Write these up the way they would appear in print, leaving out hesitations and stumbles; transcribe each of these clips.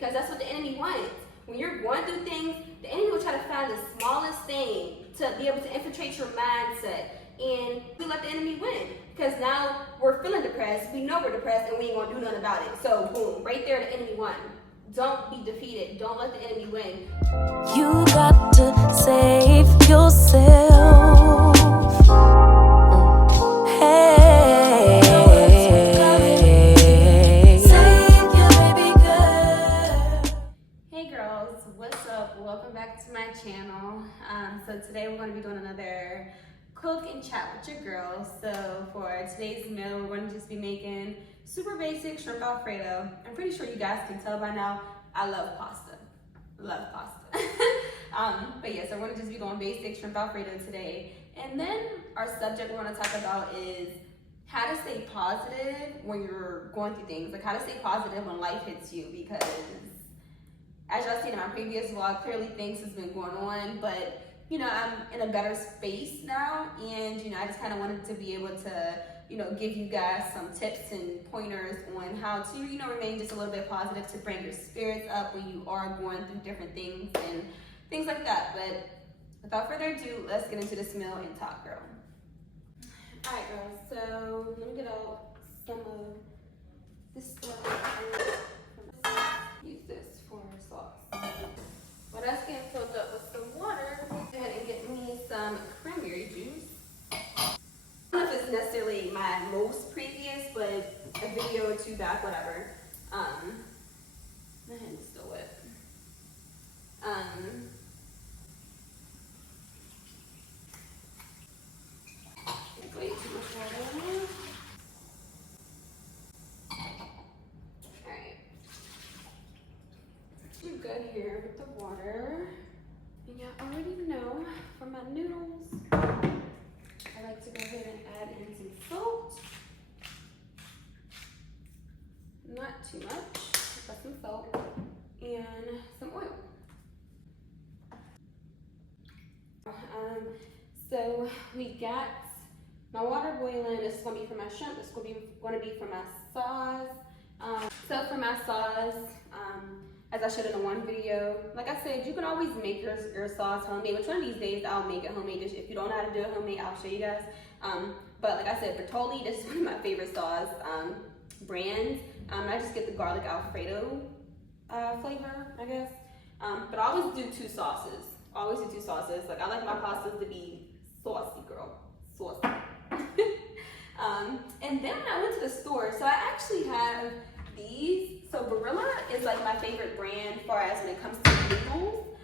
Because that's what the enemy wants. When you're going through things, the enemy will try to find the smallest thing to be able to infiltrate your mindset. And we let the enemy win. Because now we're feeling depressed, we know we're depressed, and we ain't gonna do nothing about it. So boom, right there the enemy won. Don't be defeated. Don't let the enemy win. You got to save yourself. Hey, save your baby girl. Hey girls, what's up? Welcome back to my channel. So today we're going to be doing another cook and chat with your girls. So for today's meal, we're going to just be making super basic shrimp alfredo. I'm pretty sure you guys can tell by now, I love pasta. Love pasta. But yes, we're going to just be doing basic shrimp alfredo today. And then our subject we're going to talk about is how to stay positive when you're going through things. Like how to stay positive when life hits you, because as y'all seen in my previous vlog, clearly things has been going on, but you know, I'm in a better space now, and you know, I just kind of wanted to be able to, you know, give you guys some tips and pointers on how to, you know, remain just a little bit positive to bring your spirits up when you are going through different things and things like that. But without further ado, let's get into this meal and talk, girl. All right, girls, so let me get out some of this stuff. Use this for sauce. Well, that's getting filled up with some water. Go ahead and get me some cranberry juice. I don't know if it's necessarily my most previous, but a video or two back, whatever. My hand is still wet. Way too much water. Alright. Do good here with the water. And you already know for my noodles, I like to go ahead and add in some salt. Not too much, but some salt and some oil. So we got my water boiling. This is gonna be for my shrimp. This is gonna be for my sauce. So for my sauce, as I showed in the one video, like I said, you can always make your sauce homemade. Which one of these days I'll make it homemade. If you don't know how to do it homemade, I'll show you guys. But like I said, Bertolli, this is one of my favorite sauce brands. I just get the garlic Alfredo flavor, I guess. But I always do two sauces. Like I like my pastas to be saucy, girl. Saucy. And then when I went to the store, so I actually have these. So Barilla is like my favorite brand as far as when it comes to noodles,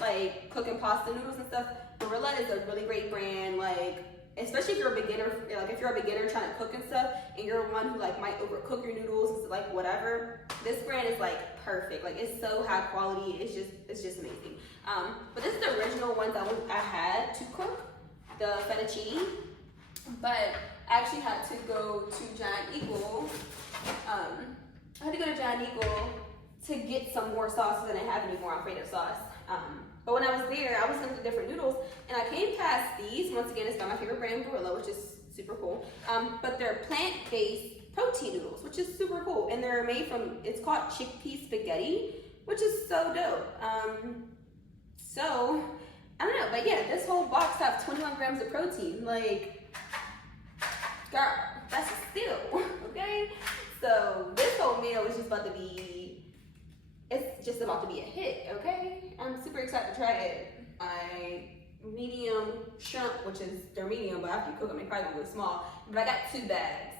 like cooking pasta noodles and stuff. Barilla is a really great brand, like especially if you're a beginner, like if you're a beginner trying to cook and stuff, and you're one who like might overcook your noodles, like whatever. This brand is like perfect. Like it's so high quality. It's just amazing. But this is the original ones I had to cook, the fettuccine. But I actually had to go to Giant Eagle. I had to go to Giant Eagle to get some more sauces than I have anymore Alfredo sauce. But when I was there, I was looking at different noodles, and I came past these. Once again, it's by my favorite brand, Barilla, which is super cool. But they're plant-based protein noodles, which is super cool. And they're made from, it's called chickpea spaghetti, which is so dope. So, I don't know, but yeah, this whole box has 21 grams of protein. Like, girl, that's a steal, okay? So this whole meal is just about to be, it's just about to be a hit, okay? I'm super excited to try it. My medium shrimp, which is, they're medium, but after you cook them, they probably gonna go small. But I got 2 bags.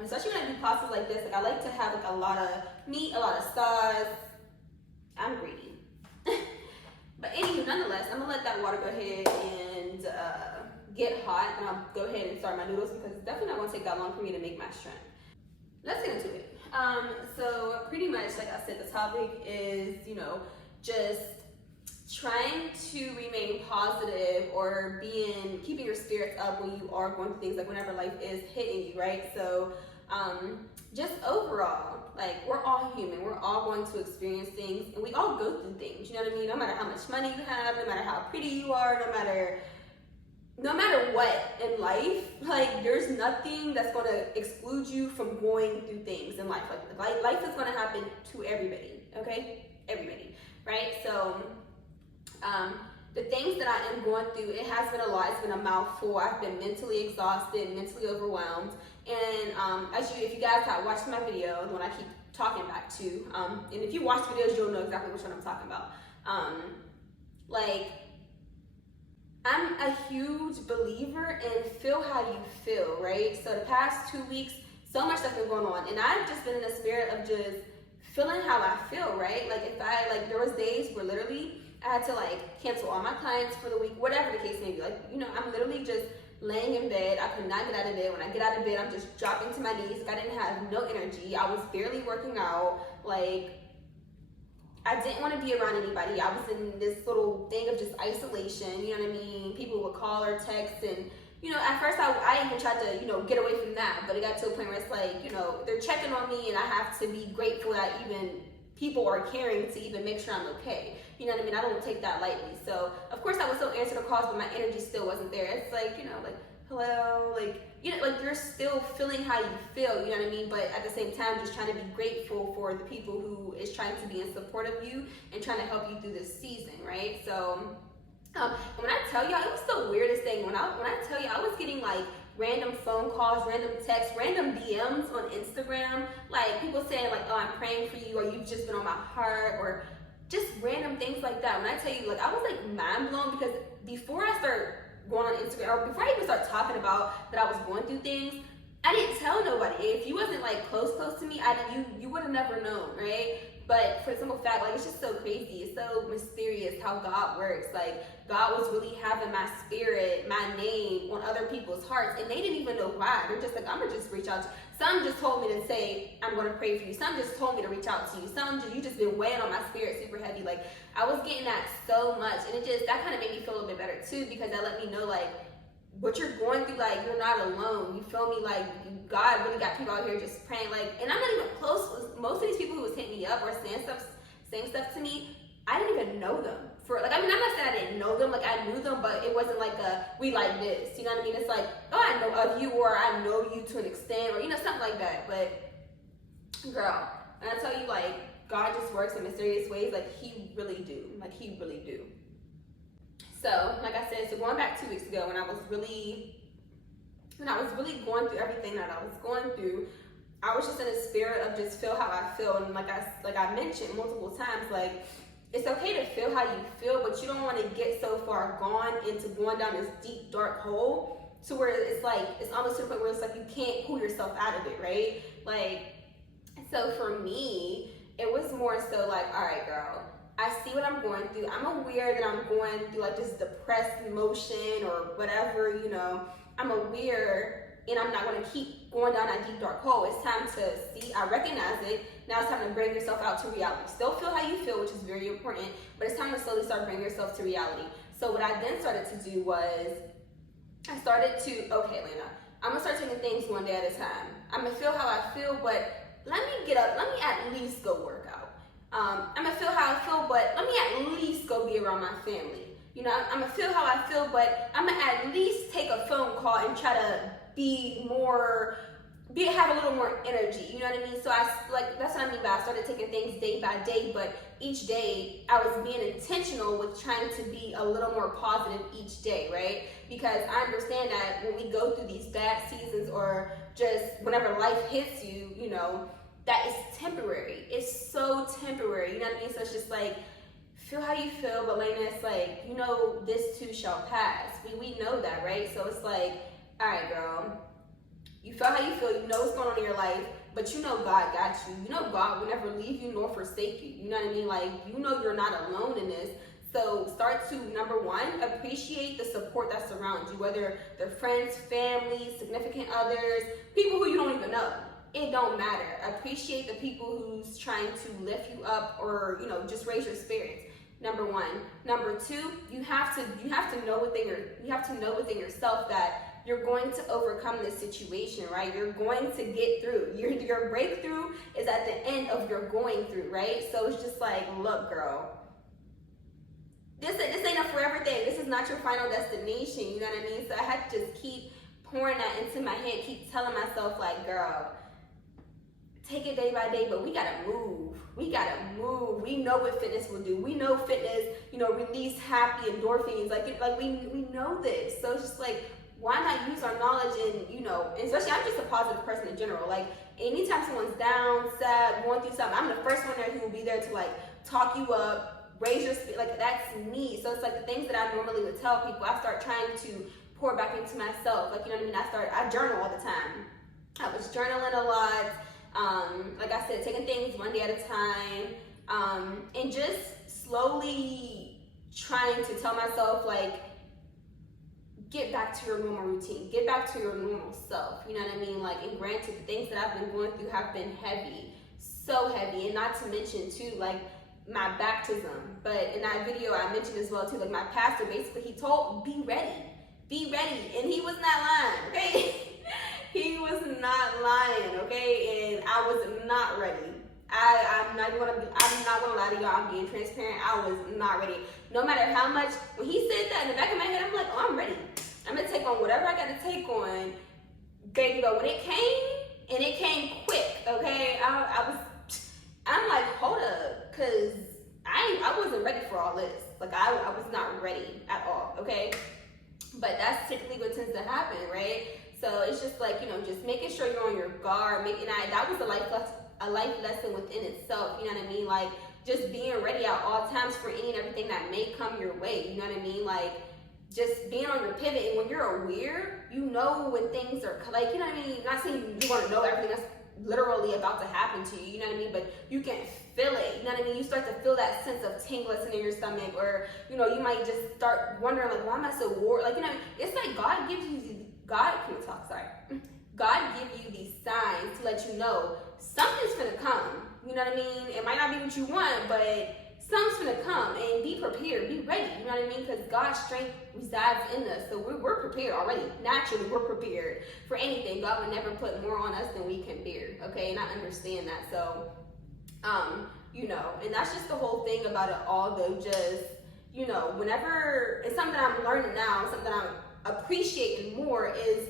Especially when I do pastas like this, like I like to have like a lot of meat, a lot of sauce. I'm greedy. But anywho, nonetheless, I'm gonna let that water go ahead and get hot, and I'll go ahead and start my noodles because it's definitely not gonna take that long for me to make my shrimp. Let's get into it. So pretty much, like I said, the topic is, you know, just trying to remain positive or keeping your spirits up when you are going through things, like whenever life is hitting you, right? So just overall, like we're all human, we're all going to experience things, and we all go through things, you know what I mean? No matter how much money you have, no matter how pretty you are, no matter no matter what in life, like there's nothing that's going to exclude you from going through things in life. Like life is going to happen to everybody, okay? Everybody, right? So the things that I am going through, it has been a lot. It's been a mouthful. I've been mentally exhausted, mentally overwhelmed. And if you guys have watched my video, the one I keep talking back to, and if you watch videos, you'll know exactly which one I'm talking about. Like, I'm a huge believer in feel how you feel, right? So the past 2 weeks, so much stuff been going on, and I've just been in a spirit of just feeling how I feel, right? Like there was days where literally I had to like cancel all my clients for the week, whatever the case may be. Like, you know, I'm literally just laying in bed. I could not get out of bed. When I get out of bed, I'm just dropping to my knees. Like, I didn't have no energy. I was barely working out. Like, I didn't want to be around anybody. I was in this little thing of just isolation, you know what I mean? People would call or text, and, you know, at first I even tried to, you know, get away from that, but it got to a point where it's like, you know, they're checking on me, and I have to be grateful that even people are caring to even make sure I'm okay. You know what I mean? I don't take that lightly. So, of course, I would still answer the calls, but my energy still wasn't there. It's like, you know, like, hello, like, you know, like you're still feeling how you feel, you know what I mean? But at the same time, just trying to be grateful for the people who is trying to be in support of you and trying to help you through this season, right? So, when I tell y'all, it was the weirdest thing. When I tell you, I was getting like random phone calls, random texts, random DMs on Instagram, like people saying like, oh, I'm praying for you, or you've just been on my heart, or just random things like that. When I tell you, like, I was like mind blown, because before I start going on Instagram, or before I even start talking about that I was going through things, I didn't tell nobody. If you wasn't like close to me, you would have never known, right? But for the simple fact, like, it's just so crazy. It's so mysterious how God works. Like, God was really having my spirit, my name on other people's hearts, and they didn't even know why. They're just like, I'm gonna just reach out to you. Some just told me to say, I'm gonna pray for you. Some just told me to reach out to you. You just been weighing on my spirit super heavy. Like, I was getting that so much, and that kind of made me feel a little bit better too, because that let me know, like, what you're going through, like, you're not alone. You feel me? Like, God really got people out here just praying. Like, and I'm not even close. Most of these people who was hitting me up or saying stuff to me, I didn't even know them. I'm not saying I didn't know them. Like, I knew them, but it wasn't like we like this. You know what I mean? It's like, oh, I know of you, or I know you to an extent, or, you know, something like that. But, girl, and I tell you, like, God just works in mysterious ways. Like, He really do. Like, He really do. So, like I said, going back 2 weeks ago, when I was really going through everything that I was going through, I was just in a spirit of just feel how I feel. And like I mentioned multiple times, like, it's okay to feel how you feel, but you don't want to get so far gone into going down this deep, dark hole to where it's like, it's almost to the point where it's like you can't pull yourself out of it, right? Like, so for me, it was more so like, all right, girl, I see what I'm going through. I'm aware that I'm going through like this depressed emotion or whatever, you know. I'm aware, and I'm not going to keep going down that deep dark hole. It's time to see, I recognize it. Now it's time to bring yourself out to reality. Still feel how you feel, which is very important, but it's time to slowly start bringing yourself to reality. So what I then started to do was, I started to, okay, Lena, I'm going to start taking things one day at a time. I'm going to feel how I feel, but let me get up. Let me at least go work out. I'm going to feel how I feel, but let me at least go be around my family. You know, I'm going to feel how I feel, but I'm going to at least take a phone call and try to have a little more energy. You know what I mean? So that's what I mean by I started taking things day by day, but each day I was being intentional with trying to be a little more positive each day, right? Because I understand that when we go through these bad seasons, or just whenever life hits you, you know, that is temporary. It's so temporary, you know what I mean? So it's just like, feel how you feel, but Lena, it's like, you know, this too shall pass. We know that, right? So it's like, all right, girl, you feel how you feel, you know what's going on in your life, but you know God got you. You know God will never leave you nor forsake you. You know what I mean? Like, you know you're not alone in this. So start to, number one, appreciate the support that surrounds you, whether they're friends, family, significant others, people who you don't even know. It don't matter. Appreciate the people who's trying to lift you up, or, you know, just raise your spirits. Number one. Number two, you have to know within yourself that you're going to overcome this situation, right? You're going to get through. Your breakthrough is at the end of your going through, right? So it's just like, look, girl, this ain't a forever thing. This is not your final destination. You know what I mean? So I had to just keep pouring that into my head, keep telling myself like, girl, take it day by day, but we gotta move. We gotta move. We know what fitness will do. We know fitness, you know, release happy endorphins. Like we know this. So it's just like, why not use our knowledge and, you know, especially I'm just a positive person in general. Like anytime someone's down, sad, going through something, I'm the first one there who will be there to like talk you up, raise your spirit. Like that's me. So it's like the things that I normally would tell people, I start trying to pour back into myself. Like, you know what I mean? I journal all the time. I was journaling a lot. Like I said, taking things one day at a time, and just slowly trying to tell myself like, get back to your normal routine, get back to your normal self, you know what I mean? Like, and granted, the things that I've been going through have been heavy, so heavy, and not to mention too, like my baptism. But in that video I mentioned as well too, like my pastor basically, he told, be ready, and he was not lying, okay? He was not lying, okay? And I was not ready. I'm not gonna lie to y'all, I'm being transparent. I was not ready. No matter how much, when he said that in the back of my head, I'm like, oh, I'm ready. I'm gonna take on whatever I gotta take on, baby. But when it came, and it came quick, okay? I'm like, hold up, cause I wasn't ready for all this. Like I was not ready at all, okay? But that's typically what tends to happen, right? So it's just like, you know, just making sure you're on your guard. That was a life lesson within itself, you know what I mean? Like, just being ready at all times for any and everything that may come your way, you know what I mean? Like, just being on your pivot, and when you're aware, you know when things are, like, you know what I mean? Not saying you want to know everything that's literally about to happen to you, you know what I mean? But you can feel it, you know what I mean? You start to feel that sense of tingling in your stomach, or, you know, you might just start wondering, like, why am I so worried? Like, you know, it's like God give you these signs to let you know something's gonna come, you know what I mean? It might not be what you want, but something's gonna come, and be prepared, be ready, you know what I mean? Because God's strength resides in us, so we're prepared already. Naturally, we're prepared for anything. God would never put more on us than we can bear, okay? And I understand that. So, you know, and that's just the whole thing about it all, though. Just, you know, whenever, it's something that I'm learning now, something that I'm appreciating more is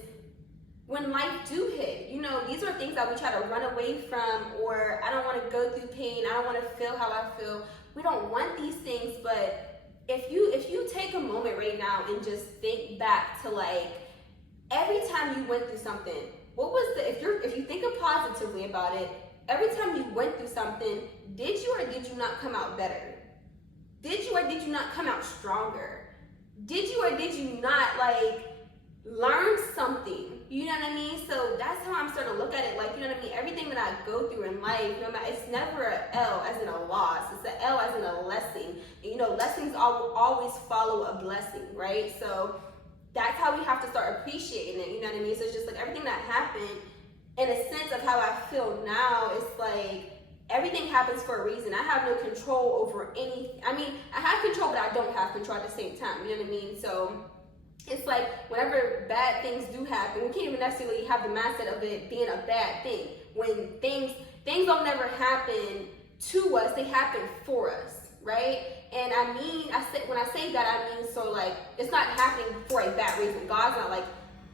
when life do hit, you know, these are things that we try to run away from, or I don't want to go through pain, I don't want to feel how I feel. We don't want these things, but if you take a moment right now and just think back to, like, every time you went through something, what was if you think positively about it, every time you went through something, did you or did you not come out better? Did you or did you not come out stronger? Did you or did you not, like, learn something? You know what I mean? So that's how I'm starting to look at it. Like, you know what I mean? Everything that I go through in life, no matter, it's never an L as in a loss. It's an L as in a lesson. And, you know, lessons always follow a blessing, right? So that's how we have to start appreciating it. You know what I mean? So it's just like everything that happened, in a sense of how I feel now, it's like everything happens for a reason. I have no control over anything. I mean, I have control, but I don't have control at the same time. You know what I mean? So it's like whenever bad things do happen, we can't even necessarily have the mindset of it being a bad thing. When things don't never happen to us, they happen for us, right? And I mean, when I say that, I mean, so like, it's not happening for a bad reason. God's not like,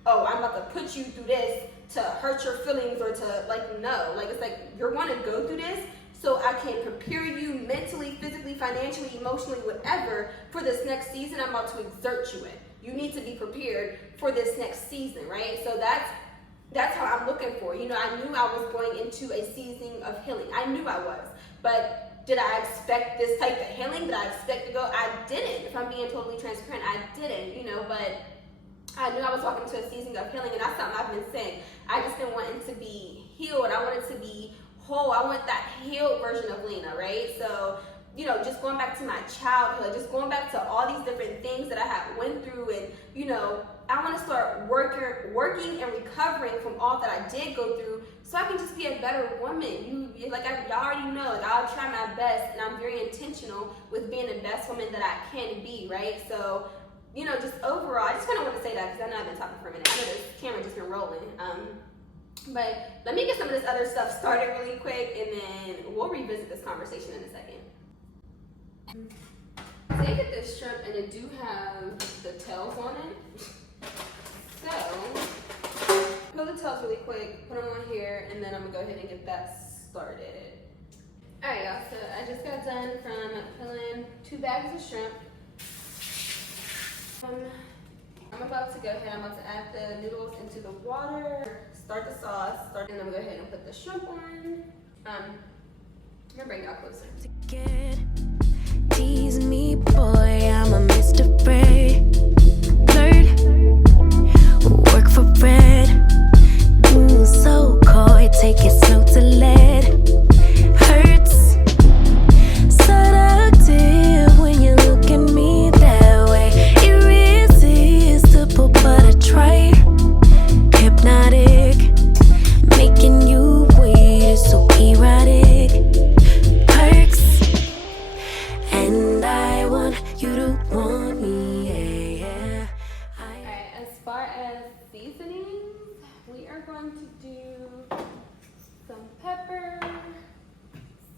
oh, I'm about to put you through this to hurt your feelings, or to, like, no. Like, it's like, you're going to go through this so I can prepare you mentally, physically, financially, emotionally, whatever, for this next season I'm about to exert you in. You need to be prepared for this next season, right? So that's how I'm looking for. You know, I knew I was going into a season of healing. I knew I was. But did I expect this type of healing? Did I expect to go? I didn't. If I'm being totally transparent, I didn't, you know, but I knew I was walking into a season of healing, and that's something I've been saying. I just been wanting to be healed. I wanted to be whole. I want that healed version of Lena, right? So, you know, just going back to my childhood, just going back to all these different things that I had went through, and, you know, I want to start working and recovering from all that I did go through, so I can just be a better woman. Y'all already know, like, I'll try my best, and I'm very intentional with being the best woman that I can be, right? So, you know, just overall, I just kind of want to say that because I know I've been talking for a minute. I know this camera just been rolling. But let me get some of this other stuff started really quick, and then we'll revisit this conversation in a second. Take it this shrimp and it do have the tails on it. So, pull the tails really quick, put them on here, and then I'm gonna go ahead and get that started. Alright y'all, so I just got done from filling 2 bags of shrimp. I'm about to go ahead, I'm about to add the noodles into the water, start the sauce, and I'm gonna go ahead and put the shrimp on. I'm gonna bring y'all closer. Tease me, boy, I'm a Mr. Fred. Work for bread. So coy, take it slow to lead. Hurts. Seductive when you look at me that way. Irresistible, but I try. Hypnotic. Making you wait is so erotic. Perks. And I want you to want me, yeah. Alright, as far as seasonings, we are going to do some pepper,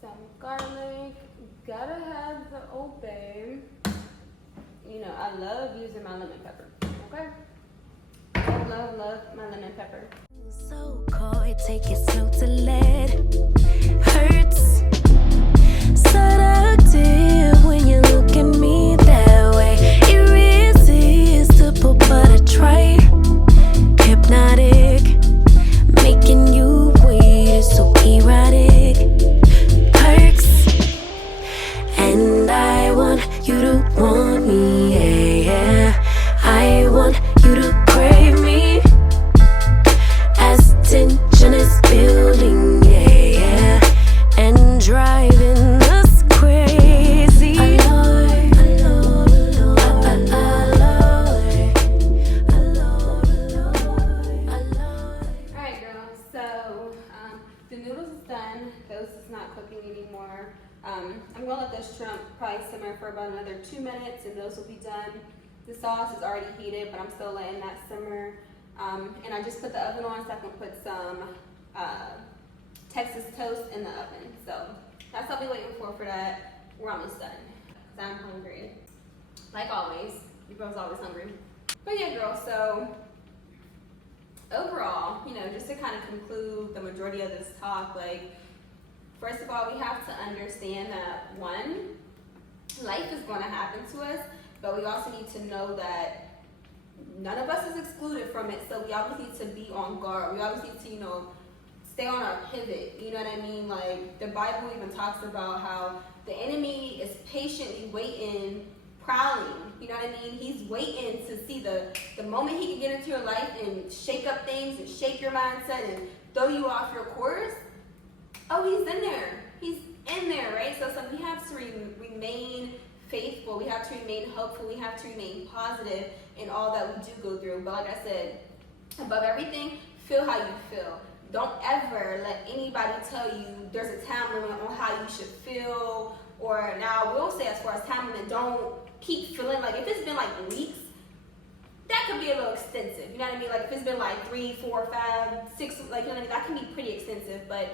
some garlic. Gotta have the Old Bay. You know, I love using my lemon pepper, okay? I love my lemon pepper. So coy, take it slow to lead. Hurts. Seductive when you look at me that way. Irresistible, but I try. Hypnotic. Making you wait is so erotic. Perks. And I want you to want me, yeah. I want you to crave me. As tension is building, yeah. And driving us crazy. Alright girls, so the noodles is done. Those is not cooking anymore. I'm gonna let this shrimp probably simmer for about another 2 minutes and those will be done. The sauce is already heated, but I'm still letting that simmer. And I just put the oven on so I can put some Texas toast in the oven. So that's what I'll be waiting for that. We're almost done. 'Cause I'm hungry. Like always. You girls always hungry. But yeah, girls, so overall, you know, just to kind of conclude the majority of this talk, like, first of all, we have to understand that, one, life is going to happen to us, but we also need to know that none of us is excluded from it, so we always need to be on guard. We always need to, you know, stay on our pivot, you know what I mean? Like, the Bible even talks about how the enemy is patiently waiting, prowling, you know what I mean? He's waiting to see the moment he can get into your life and shake up things and shake your mindset and throw you off your course. Oh, he's in there. He's in there, right? So we have to remain faithful. We have to remain hopeful. We have to remain positive in all that we do go through. But like I said, above everything, feel how you feel. Don't ever let anybody tell you there's a time limit on how you should feel. Or now I will say, as far as time limit, don't keep feeling like, if it's been like weeks, that could be a little extensive. You know what I mean? Like if it's been like 3, 4, 5, 6, like, you know what I mean? That can be pretty extensive. But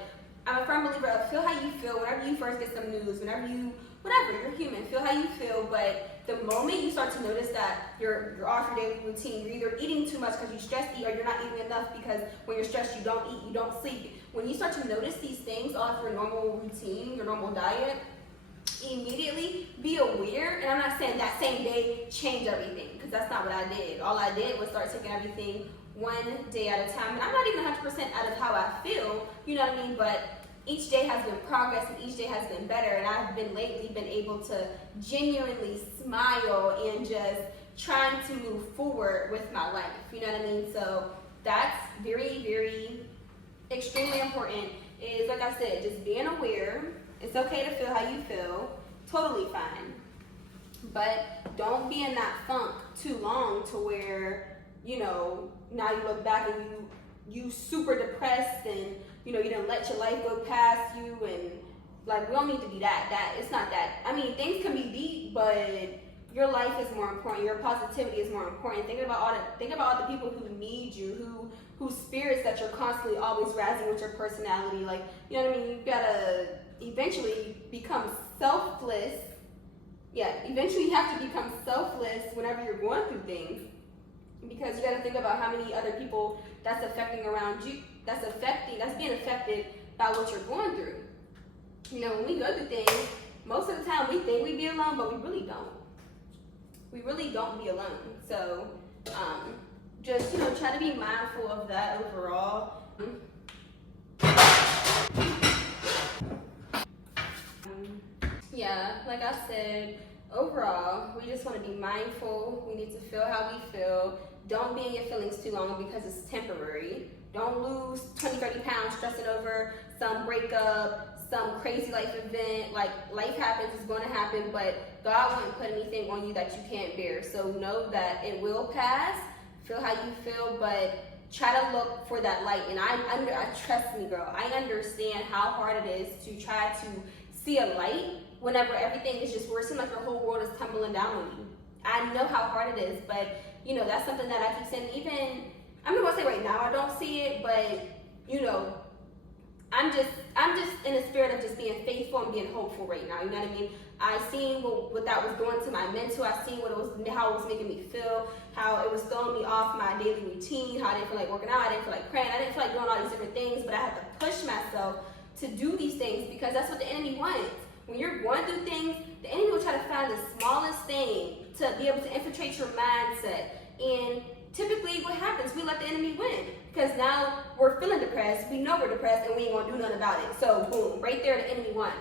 I'm a firm believer of feel how you feel whenever you first get some news, whenever you, whatever, you're human, feel how you feel. But the moment you start to notice that you're off your daily routine, you're either eating too much because you stress eat, or you're not eating enough because when you're stressed you don't eat, you don't sleep. When you start to notice these things off your normal routine, your normal diet, immediately be aware. And I'm not saying that same day change everything, because that's not what I did. All I did was start taking everything one day at a time. And I'm not even 100% out of how I feel, you know what I mean? But each day has been progress and each day has been better. And I've been lately been able to genuinely smile and just trying to move forward with my life, you know what I mean? So that's very, very extremely important. Is, like I said, just being aware. It's okay to feel how you feel, totally fine. But don't be in that funk too long to where, you know, now you look back and you super depressed and, you know, you didn't let your life go past you, and like, we don't need to be that, it's not that. I mean, things can be deep, but your life is more important, your positivity is more important. Think about all the people who need you, whose spirits that you're constantly always razzing with your personality. Like, you know what I mean? You gotta eventually become selfless Yeah, eventually you have to become selfless whenever you're going through things, because you got to think about how many other people that's affecting around you, that's being affected by what you're going through. You know, when we go through things, most of the time we think we be alone, but we really don't. We really don't be alone. So, just, you know, try to be mindful of that overall. Yeah, like I said, overall, we just want to be mindful. We need to feel how we feel. Don't be in your feelings too long because it's temporary. Don't lose 20, 30 pounds stressing over some breakup, some crazy life event. Like, life happens, it's going to happen, but God won't put anything on you that you can't bear. So know that it will pass. Feel how you feel, but try to look for that light. And I trust me, girl, I understand how hard it is to try to see a light whenever everything is just worse, like your whole world is tumbling down on you. I know how hard it is, but you know, that's something that I keep saying. Even, I'm not gonna say right now I don't see it, but you know, I'm just in a spirit of just being faithful and being hopeful right now. You know what I mean? I seen what that was doing to my mental. I seen how it was making me feel, how it was throwing me off my daily routine, how I didn't feel like working out, I didn't feel like praying, I didn't feel like doing all these different things, but I had to push myself to do these things because that's what the enemy wants. When you're going through things, the enemy will try to find the smallest thing to be able to infiltrate your mindset. And typically what happens, we let the enemy win. Because now we're feeling depressed, we know we're depressed, and we ain't gonna do nothing about it. So boom, right there the enemy won.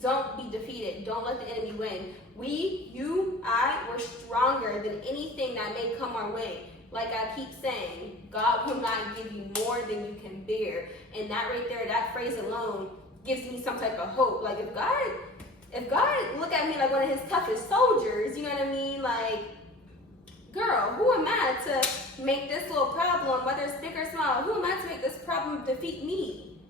Don't be defeated, don't let the enemy win. We're stronger than anything that may come our way. Like I keep saying, God will not give you more than you can bear. And that right there, that phrase alone gives me some type of hope. Like if God look at me like one of his toughest soldiers, you know what I mean? Like, girl, who am I to make this little problem, whether it's big or small, who am I to make this problem defeat me?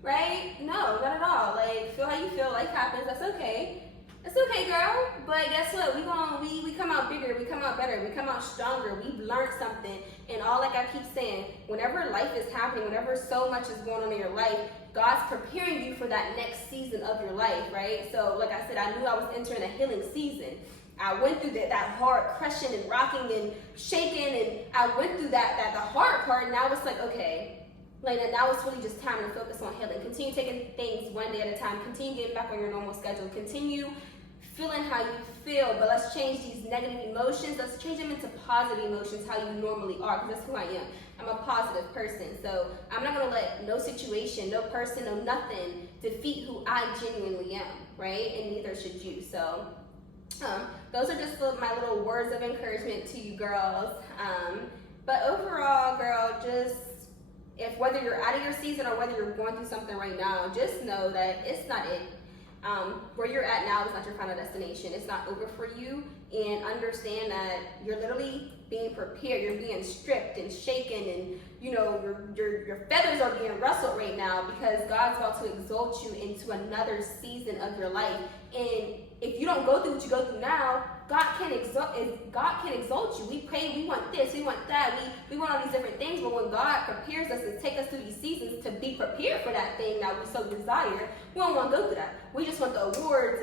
Right? No, not at all. Like, feel how you feel, life happens, that's okay. It's okay, girl, but guess what? We come out bigger, we come out better, we come out stronger, we've learned something. And all, like I keep saying, whenever life is happening, whenever so much is going on in your life, God's preparing you for that next season of your life, right? So like I said, I knew I was entering a healing season. I went through that hard crushing and rocking and shaking, and I went through that the hard part, and now it's like, okay, like now it's really just time to focus on healing. Continue taking things one day at a time. Continue getting back on your normal schedule. Continue feeling how you feel, but let's change these negative emotions. Let's change them into positive emotions, how you normally are, because that's who I am. I'm a positive person, so I'm not gonna let no situation, no person, no nothing defeat who I genuinely am, right? And neither should you. So those are just my little words of encouragement to you girls. But overall, girl, just whether you're out of your season or whether you're going through something right now, just know that it's not it. Where you're at now is not your final destination. It's not over for you, and understand that you're literally being prepared. You're being stripped and shaken, and you know your feathers are being rustled right now because God's about to exalt you into another season of your life. And if you don't go through what you go through now, God can exalt you. We pray, we want this, we want that, we want all these different things, but when God prepares us to take us through these seasons to be prepared for that thing that we so desire, we don't want to go through that. We just want the awards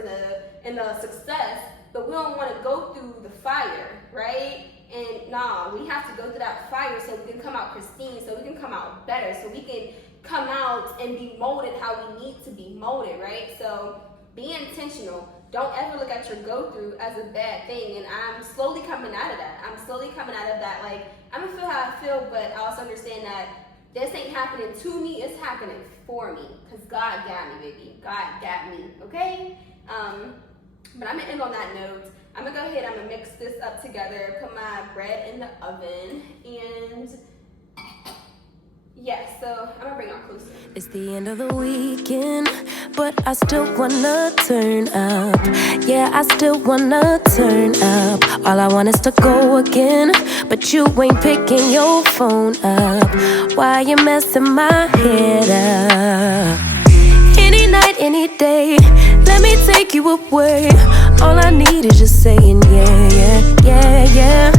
and the success, but we don't want to go through the fire, right? And nah, we have to go through that fire so we can come out pristine, so we can come out better, so we can come out and be molded how we need to be molded, right? So be intentional. Don't ever look at your go-through as a bad thing. And I'm slowly coming out of that. Like, I'm gonna feel how I feel, but I also understand that this ain't happening to me, it's happening for me. Because God got me, baby. God got me, okay? But I'm gonna end on that note. I'm gonna go ahead, I'm gonna mix this up together, put my bread in the oven, and yeah, so I'm gonna bring y'all closer. It's the end of the weekend, but I still wanna turn up. Yeah, I still wanna turn up. All I want is to go again, but you ain't picking your phone up. Why you messing my head up? Any night, any day, let me take you away. All I need is just saying yeah, yeah, yeah, yeah.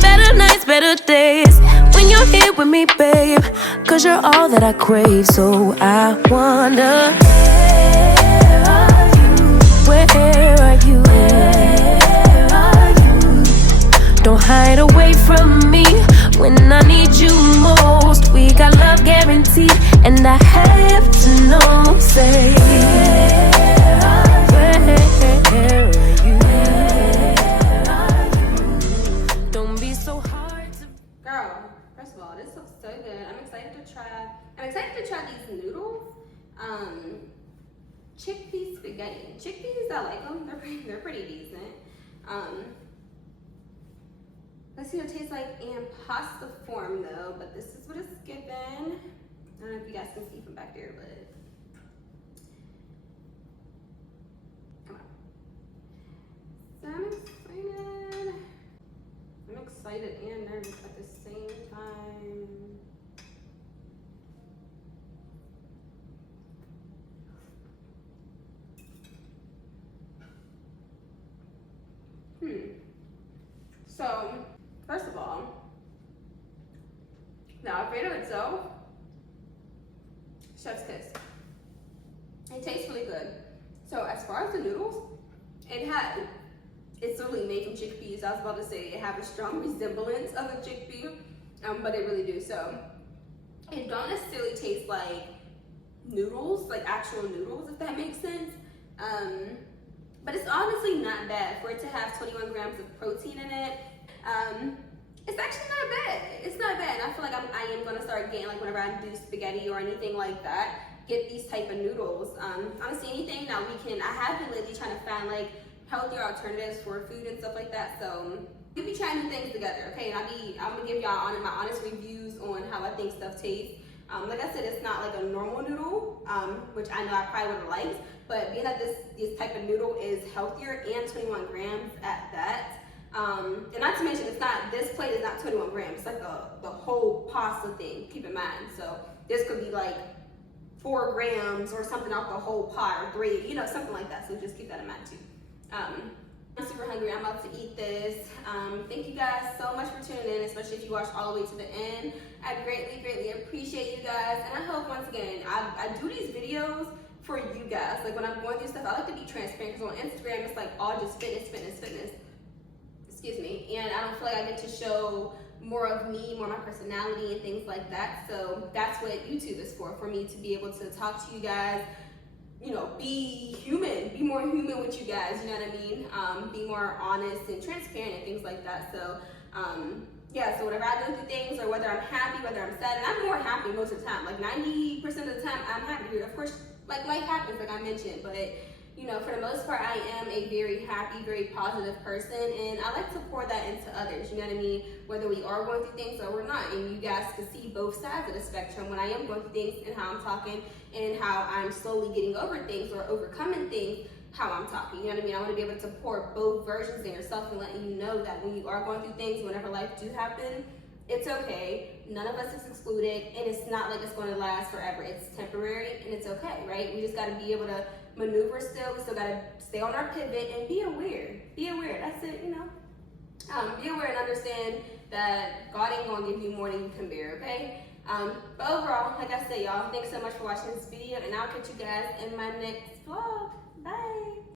Better nights, better days, when you're here with me, babe. Cause you're all that I crave, so I wonder, where are you? Where are you? seat, and I have to know, say, where are you? Don't be so hard to. Girl, first of all, this looks so good. I'm excited to try these noodles. Chickpea spaghetti. Chickpeas, I like them. They're pretty decent. Let's see what it tastes like in pasta form though, but this is what it's given. I don't know if you guys can see from back there, but come on. So I'm excited and nervous at the same time. So, first of all, the Alfredo itself, chef's kiss. It tastes really good. So as far as the noodles, it's really made from chickpeas. I was about to say it have a strong resemblance of a chickpea, but it really do. So it don't necessarily taste like noodles, like actual noodles, if that makes sense. But it's honestly not bad for it to have 21 grams of protein in it. It's actually not bad. It's not bad. And I feel like I am gonna start getting, like whenever I do spaghetti or anything like that, get these type of noodles. Honestly, anything that I have been lately trying to find like healthier alternatives for food and stuff like that. So we'll be trying new things together, okay? And I'm gonna give y'all my honest reviews on how I think stuff tastes. Like I said, it's not like a normal noodle, which I know I probably would have liked, but being that this type of noodle is healthier and 21 grams at that, and not to mention this plate is not 21 grams, it's like the whole pasta thing, keep in mind. So this could be like 4 grams or something off the whole pot, or 3, something like that. So just keep that in mind too. I'm super hungry. I'm about to eat this. Thank you guys so much for tuning in, especially if you watched all the way to the end. I greatly, greatly appreciate you guys. And I hope, once again, I do these videos for you guys. Like when I'm going through stuff, I like to be transparent, because on Instagram, it's like all just fitness. Excuse me. And I don't feel like I get to show more of me, more of my personality and things like that. So that's what YouTube is for me to be able to talk to you guys, be human, be more human with you guys, you know what I mean? Be more honest and transparent and things like that. So, yeah, so whenever I go through things, or whether I'm happy, whether I'm sad, and I'm more happy most of the time, like 90% of the time, I'm happy. Of course, like life happens, like I mentioned, but for the most part, I am a very happy, very positive person, and I like to pour that into others, you know what I mean? Whether we are going through things or we're not, and you guys can see both sides of the spectrum when I am going through things, and how I'm talking, and how I'm slowly getting over things or overcoming things, how I'm talking, you know what I mean? I want to be able to pour both versions in yourself and letting you know that when you are going through things, whenever life do happen, it's okay. None of us is excluded, and it's not like it's going to last forever. It's temporary, and it's okay, right? We just got to be able to maneuver still. We still got to stay on our pivot and be aware. Be aware. That's it, be aware and understand that God ain't going to give you more than you can bear, okay? But overall, like I said, y'all, thanks so much for watching this video, and I'll catch you guys in my next vlog. Bye.